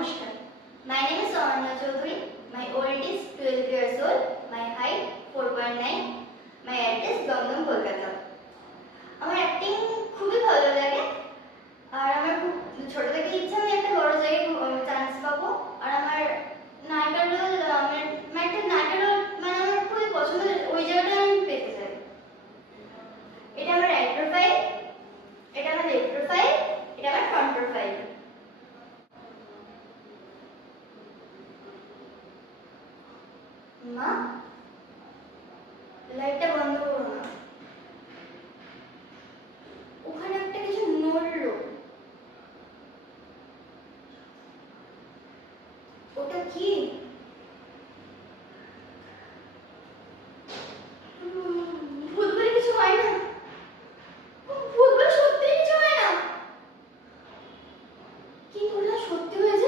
Namaskar. My name is Sauranya Chaudhary. My age is 12 years old. My height 4.9. My address Gangnam, Kolkata. আমার acting খুবই ভালো লাগে আর আমার খুব ছোট থেকে ইচ্ছা আমি একটা বড় জায়গায় চান্স পাবো আর আমার নায়িকার রোল একটা নায়িকার রোল মানে আমার খুবই পছন্দ ওই জায়গাটা আমি পেতে চাই। এটা আমার রাইট প্রোফাইল, এটা আমার লেফট প্রোফাইল, এটা আমার ফ্রন্ট প্রোফাইল। মা লাইটটা বন্ধ করো না, ওখানে একটা কিছু নড়লো, ওটা কি? ভূত বলে কিছু হয় না, ভূত বলে সত্যি কিছু হয় না, কিন্তু ওটা সত্যি হয়েছে।